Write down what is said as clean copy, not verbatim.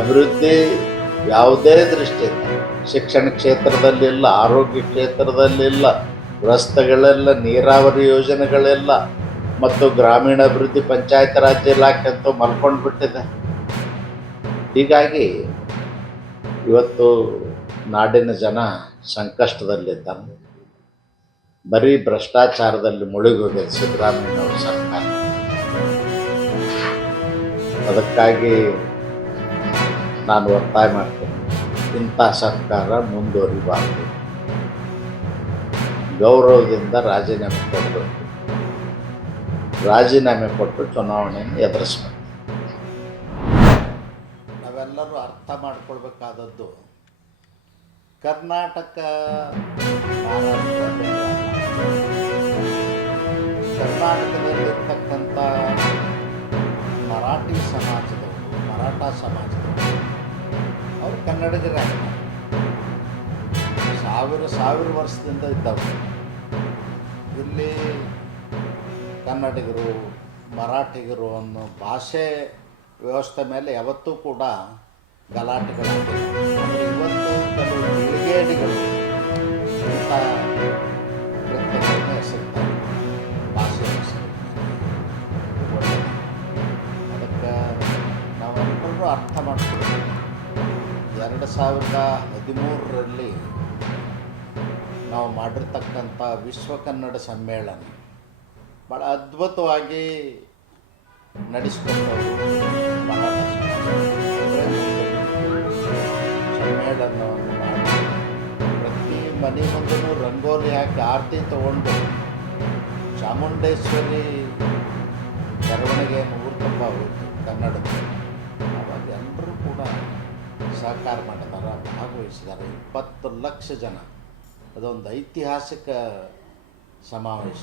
ಅಭಿವೃದ್ಧಿ ಯಾವುದೇ ದೃಷ್ಟಿಯಿಂದ ಶಿಕ್ಷಣ ಕ್ಷೇತ್ರದಲ್ಲಿಲ್ಲ, ಆರೋಗ್ಯ ಕ್ಷೇತ್ರದಲ್ಲಿಲ್ಲ, ರಸ್ತೆಗಳೆಲ್ಲ, ನೀರಾವರಿ ಯೋಜನೆಗಳೆಲ್ಲ ಮತ್ತು ಗ್ರಾಮೀಣಾಭಿವೃದ್ಧಿ ಪಂಚಾಯತ್ ರಾಜ್ ಇಲಾಖೆ ಅಂತೂ ಮಲ್ಕೊಂಡು ಬಿಟ್ಟಿದೆ. ಹೀಗಾಗಿ ಇವತ್ತು ನಾಡಿನ ಜನ ಸಂಕಷ್ಟದಲ್ಲಿದ್ದಾನೆ. ಬರೀ ಭ್ರಷ್ಟಾಚಾರದಲ್ಲಿ ಮುಳುಗೋಗಿದೆ ಸಿದ್ದರಾಮಯ್ಯನವ್ರ ಸರ್ಕಾರ. ಅದಕ್ಕಾಗಿ ನಾನು ಒತ್ತಾಯ ಮಾಡ್ತೇನೆ, ಇಂಥ ಸರ್ಕಾರ ಮುಂದುವರಿಬಾರ್ದು, ಗೌರವದಿಂದ ರಾಜೀನಾಮೆ ಕೊಡಬೇಕು, ರಾಜೀನಾಮೆ ಕೊಟ್ಟು ಚುನಾವಣೆಯನ್ನು ಎದುರಿಸಬೇಕು. ನಾವೆಲ್ಲರೂ ಅರ್ಥ ಮಾಡ್ಕೊಳ್ಬೇಕಾದದ್ದು, ಕರ್ನಾಟಕ ಕರ್ನಾಟಕದಲ್ಲಿರ್ತಕ್ಕಂಥ ಮರಾಠ ಸಮಾಜದವರು ಅವರು ಕನ್ನಡಿಗರಾಗಿ ಸಾವಿರ ವರ್ಷದಿಂದ ಇದ್ದವರು. ಇಲ್ಲಿ ಕನ್ನಡಿಗರು, ಮರಾಠಿಗರು ಅನ್ನೋ ಭಾಷೆ ವ್ಯವಸ್ಥೆ ಮೇಲೆ ಯಾವತ್ತೂ ಕೂಡ ಗಲಾಟೆಗಳಾಗಿವೆ. ಆದರೆ ಇವತ್ತು ಕೆಲವು ಕಿಡಿಗೇಡಿಗಳು ಇಂಥ ಕೃತ್ಯಗಳನ್ನು ಎಸಗ್ತಾರೆ ಭಾಷೆ ಹೆಸರು. ಅದಕ್ಕೆ ನಾವೆಲ್ಲರೂ ಅರ್ಥ ಮಾಡ್ತೀವಿ. 2013ರಲ್ಲಿ ನಾವು ಮಾಡಿರ್ತಕ್ಕಂಥ ವಿಶ್ವ ಕನ್ನಡ ಸಮ್ಮೇಳನ ಭಾಳ ಅದ್ಭುತವಾಗಿ ನಡೆಸಿಕೊಂಡವರು ಮರಾಠ ಸಮ್ಮೇಳನವನ್ನು ಮಾಡಿ ಪ್ರತಿ ಮನೆ ಮುಂದೂ ರಂಗೋಲಿ ಹಾಕಿ ಆರತಿ ತಗೊಂಡು ಚಾಮುಂಡೇಶ್ವರಿ ಮೆರವಣಿಗೆ ಮುಹೂರ್ತಪ್ಪ ಹೋಯಿತು ಕನ್ನಡದ. ಆವಾಗ ಎಲ್ಲರೂ ಕೂಡ ಸಹಕಾರ ಮಾಡಿದ್ದಾರೆ, ಭಾಗವಹಿಸಿದ್ದಾರೆ. 20 ಲಕ್ಷ ಜನ. ಅದೊಂದು ಐತಿಹಾಸಿಕ ಸಮಾವೇಶ.